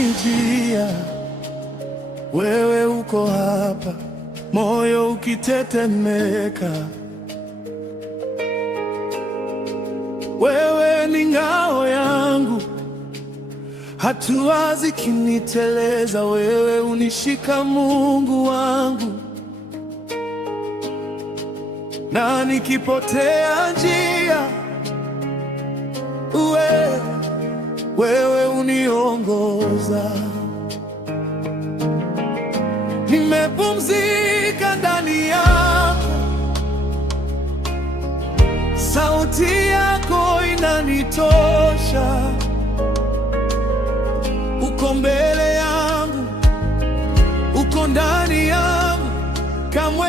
ulinijia, wewe uko hapa, moyo ukitetemeka. Wewe ni ngao yangu, hatua zikiniteleza, wewe unishika, Mungu wangu. Na nikipotea njia, wewe uniongoza. Nimepumzika ndani yako, sauti yako inanitosha. Uko mbele yangu, uko ndani yangu, kamwe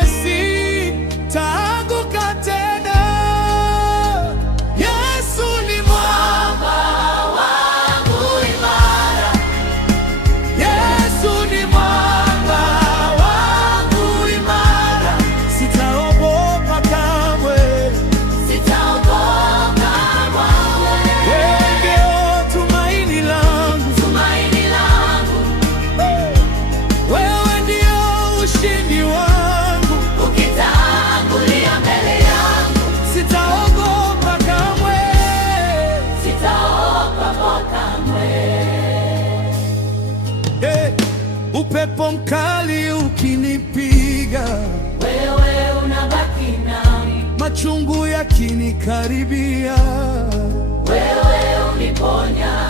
sitaanguka tena. Yesu ni mwamba wangu imara, Yesu ni mwamba wangu imara, sitaogopa kamwe, sitaogopa kamwe. Wewe ndio tumaini langu, tumaini langu. Wewe ndio ushindi wangu, ukitangulia mbele yangu, sitaogopa kamwe, sitaogopa kamwe. Upepo mkali ukinipiga, wewe unabaki nami. Machungu yakinikaribia, wewe uniponya.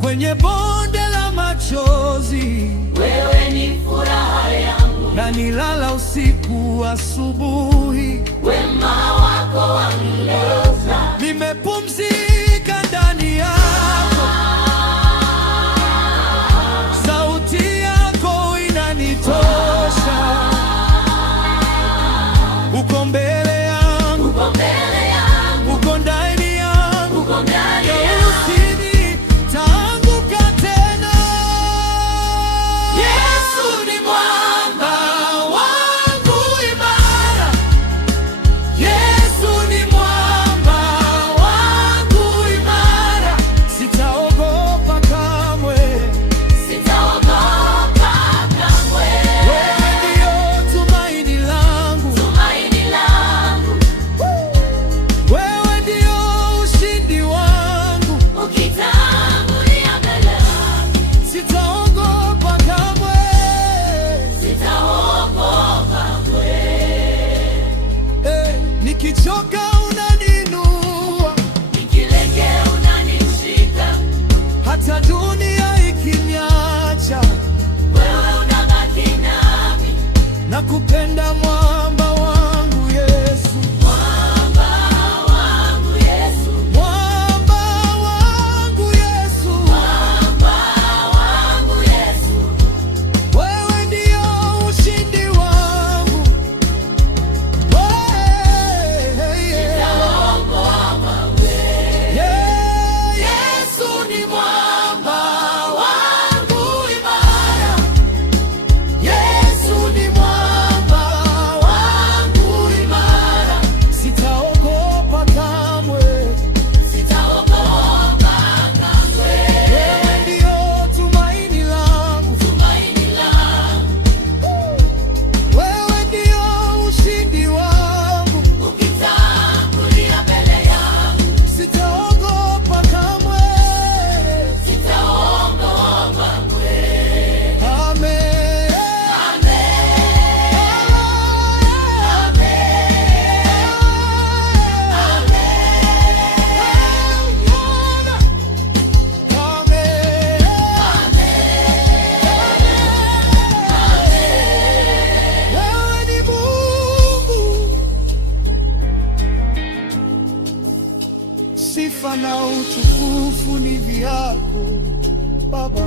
Kwenye bonde la machozi, wewe ni furaha yangu. Na nilala usiku, asubuhi wema wako wanileta. Nimepumzika ndani yako, sauti yako inanitosha. Uko mbele yangu, uko mbele yangu, uko ndani yangu, uko ndani yangu. Sitaanguka tena. Yesu ni mwamba wangu imara, Yesu ni mwamba wangu imara, sitaogopa kamwe, sitaogopa kamwe. Wewe ndio tumaini langu, tumaini langu. Wewe ndio ushindi wangu, ukitangulia mbele yangu, sitaogopa kamwe, sitaogopa kamwe. Nikichoka unaninua, nikilegea unanishika. Hata dunia ikiniacha, wewe unabaki nami. Nakupenda mwamba wangu Yesu, mwamba wangu Yesu, mwamba wangu Yesu, mwamba wangu Yesu. Wewe ndio ushindi wangu, Yesu ni mwamba wangu imara, Yesu ni mwamba wangu imara, sitaogopa kamwe, sitaogopa kamwe. Wewe ndio tumaini langu, tumaini langu. Wewe ndio ushindi wangu, ukitangulia mbele yangu, sitaogopa kamwe, sitaogopa kamwe. Amen. Wewe ni Mungu, sifa na utukufu ni vyako Baba.